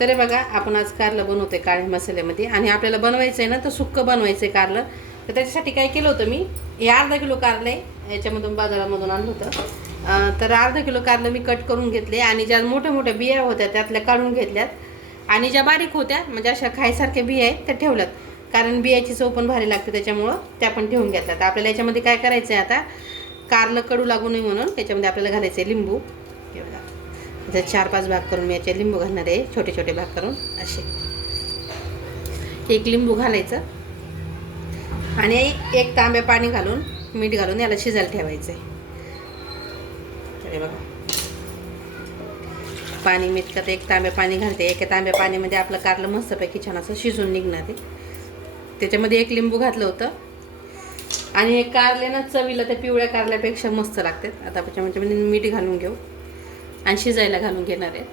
तर बघा आपण आज कारलं बनवतोय काळ्या मसाल्यामध्ये आणि आपल्याला बनवायचं आहे ना तर सुक्कं बनवायचं आहे कारलं. तर त्याच्यासाठी काय केलं होतं मी, हे अर्धा किलो कारलं आहे, याच्यामधून बाजारामधून आणलं होतं. तर अर्धा किलो कारलं मी कट करून घेतले आणि ज्या मोठ्या मोठ्या बिया होत्या त्यातल्या काढून घेतल्यात आणि ज्या बारीक होत्या म्हणजे अशा खायसारख्या बिया आहेत त्या ठेवल्यात, कारण बियाची चव पण भारी लागते त्याच्यामुळं त्या पण ठेवून घेतल्यात. आपल्याला याच्यामध्ये काय करायचं आहे आता, कारलं कडू लागू नये म्हणून त्याच्यामध्ये आपल्याला घालायचं आहे लिंबू. हे बघा, जर 4-5 भाग करून मी याचे लिंबू घालणार आहे, छोटे छोटे भाग करून असे. एक लिंबू घालायचं आणि एक तांब्या पाणी घालून मीठ घालून याला शिजायला ठेवायचं आहे. हे बघा, पाणी मीठ एक तांब्या पाणी घालते. एका तांब्या पाणीमध्ये आपलं कारलं मस्तपैकी छान असं शिजून निघणार आहे. त्याच्यामध्ये एक लिंबू घातलं होतं आणि हे कारले ना चवीला त्या पिवळ्या कारल्यापेक्षा मस्त लागतात. आता त्याच्यामध्ये मीठ घालून घेऊ आणि शिजायला घालून घेणार आहे.